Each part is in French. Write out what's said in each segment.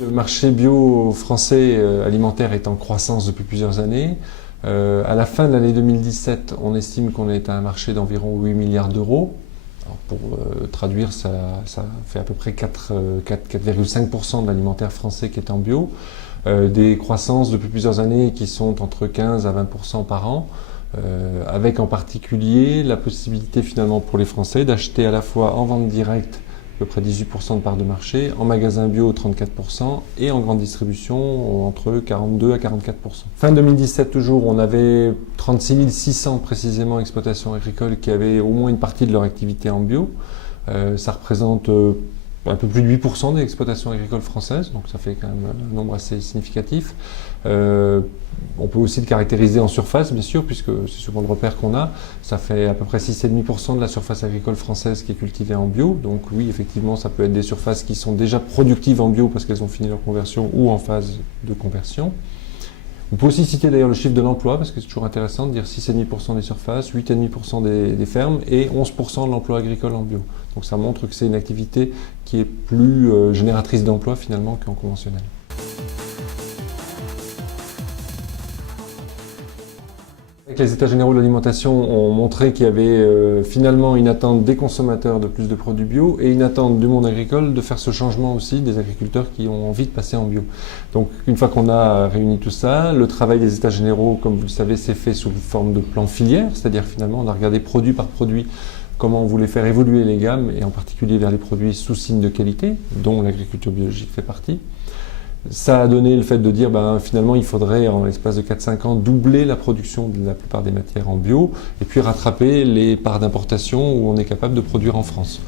Le marché bio français alimentaire est en croissance depuis plusieurs années. À la fin de l'année 2017, on estime qu'on est à un marché d'environ 8 milliards d'euros. Pour traduire, ça fait à peu près 4,5% de l'alimentaire français qui est en bio. Des croissances depuis plusieurs années qui sont entre 15 à 20% par an, avec en particulier la possibilité finalement pour les Français d'acheter à la fois en vente directe à peu près 18% de part de marché, en magasin bio 34% et en grande distribution entre 42 à 44%. Fin 2017 toujours, on avait 36 600 précisément exploitations agricoles qui avaient au moins une partie de leur activité en bio. Ça représente un peu plus de 8% des exploitations agricoles françaises, donc ça fait quand même un nombre assez significatif. On peut aussi le caractériser en surface, bien sûr, puisque c'est souvent le repère qu'on a. Ça fait à peu près 6,5% de la surface agricole française qui est cultivée en bio. Donc oui, effectivement, ça peut être des surfaces qui sont déjà productives en bio parce qu'elles ont fini leur conversion ou en phase de conversion. On peut aussi citer d'ailleurs le chiffre de l'emploi, parce que c'est toujours intéressant de dire 6,5% des surfaces, 8,5% des fermes et 11% de l'emploi agricole en bio. Donc ça montre que c'est une activité qui est plus génératrice d'emplois finalement qu'en conventionnel. Les États généraux de l'alimentation ont montré qu'il y avait finalement une attente des consommateurs de plus de produits bio et une attente du monde agricole de faire ce changement aussi des agriculteurs qui ont envie de passer en bio. Donc une fois qu'on a réuni tout ça, le travail des États généraux, comme vous le savez, s'est fait sous forme de plan filière, c'est-à-dire finalement on a regardé produit par produit comment on voulait faire évoluer les gammes et en particulier vers les produits sous signe de qualité, dont l'agriculture biologique fait partie. Ça a donné le fait de dire finalement il faudrait en l'espace de 4-5 ans doubler la production de la plupart des matières en bio et puis rattraper les parts d'importation où on est capable de produire en France.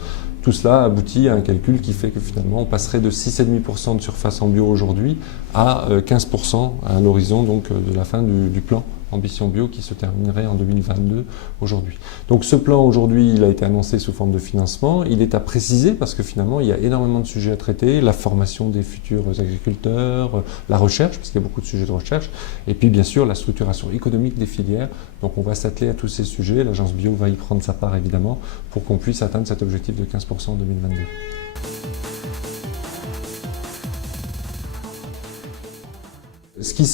Tout cela aboutit à un calcul qui fait que finalement on passerait de 6,5% de surface en bio aujourd'hui à 15% à un horizon donc de la fin du plan Ambition Bio qui se terminerait en 2022 aujourd'hui. Donc ce plan aujourd'hui il a été annoncé sous forme de financement, il est à préciser parce que finalement il y a énormément de sujets à traiter, la formation des futurs agriculteurs, la recherche parce qu'il y a beaucoup de sujets de recherche et puis bien sûr la structuration économique des filières. Donc on va s'atteler à tous ces sujets, l'agence Bio va y prendre sa part évidemment pour qu'on puisse atteindre cet objectif de 15% en 2022. Ce qui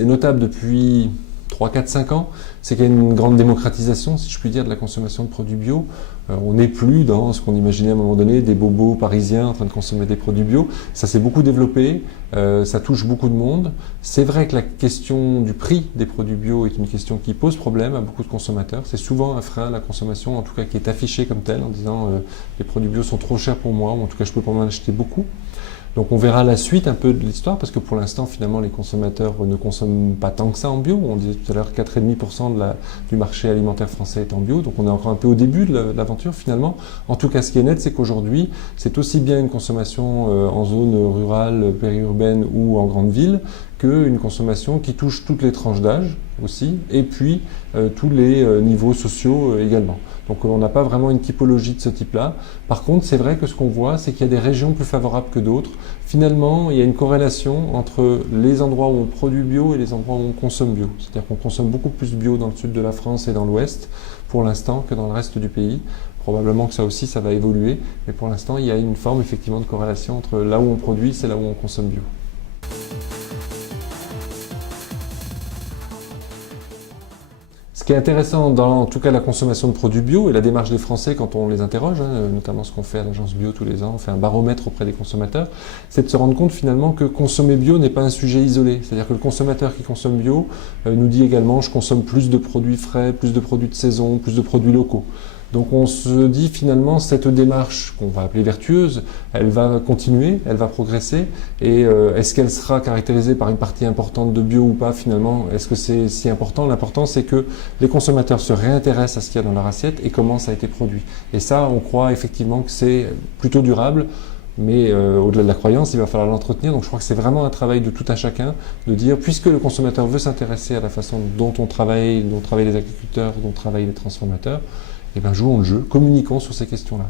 est notable depuis 3, 4, 5 ans, c'est qu'il y a une grande démocratisation, si je puis dire, de la consommation de produits bio. On n'est plus dans ce qu'on imaginait à un moment donné, des bobos parisiens en train de consommer des produits bio. Ça s'est beaucoup développé, ça touche beaucoup de monde. C'est vrai que la question du prix des produits bio est une question qui pose problème à beaucoup de consommateurs. C'est souvent un frein à la consommation, en tout cas qui est affiché comme tel, en disant les produits bio sont trop chers pour moi, ou en tout cas je peux pas m'en acheter beaucoup. Donc on verra la suite un peu de l'histoire parce que pour l'instant finalement les consommateurs ne consomment pas tant que ça en bio. On disait tout à l'heure 4,5% du marché alimentaire français est en bio, donc on est encore un peu au début de l'aventure finalement. En tout cas ce qui est net c'est qu'aujourd'hui c'est aussi bien une consommation en zone rurale, périurbaine ou en grande ville qu'une consommation qui touche toutes les tranches d'âge aussi et puis tous les niveaux sociaux également. Donc on n'a pas vraiment une typologie de ce type-là. Par contre, c'est vrai que ce qu'on voit, c'est qu'il y a des régions plus favorables que d'autres. Finalement, il y a une corrélation entre les endroits où on produit bio et les endroits où on consomme bio. C'est-à-dire qu'on consomme beaucoup plus bio dans le sud de la France et dans l'ouest, pour l'instant, que dans le reste du pays. Probablement que ça aussi, ça va évoluer. Mais pour l'instant, il y a une forme effectivement de corrélation entre là où on produit, c'est là où on consomme bio. Ce qui est intéressant dans en tout cas la consommation de produits bio et la démarche des Français quand on les interroge, notamment ce qu'on fait à l'agence bio tous les ans, on fait un baromètre auprès des consommateurs, c'est de se rendre compte finalement que consommer bio n'est pas un sujet isolé. C'est-à-dire que le consommateur qui consomme bio nous dit également je consomme plus de produits frais, plus de produits de saison, plus de produits locaux. Donc on se dit finalement cette démarche qu'on va appeler vertueuse, elle va continuer, elle va progresser et est-ce qu'elle sera caractérisée par une partie importante de bio ou pas finalement? Est-ce que c'est si important? L'important c'est que les consommateurs se réintéressent à ce qu'il y a dans leur assiette et comment ça a été produit. Et ça on croit effectivement que c'est plutôt durable. Mais au-delà de la croyance, il va falloir l'entretenir. Donc je crois que c'est vraiment un travail de tout un chacun de dire, puisque le consommateur veut s'intéresser à la façon dont on travaille, dont travaillent les agriculteurs, dont travaillent les transformateurs, et bien jouons le jeu, communiquons sur ces questions-là.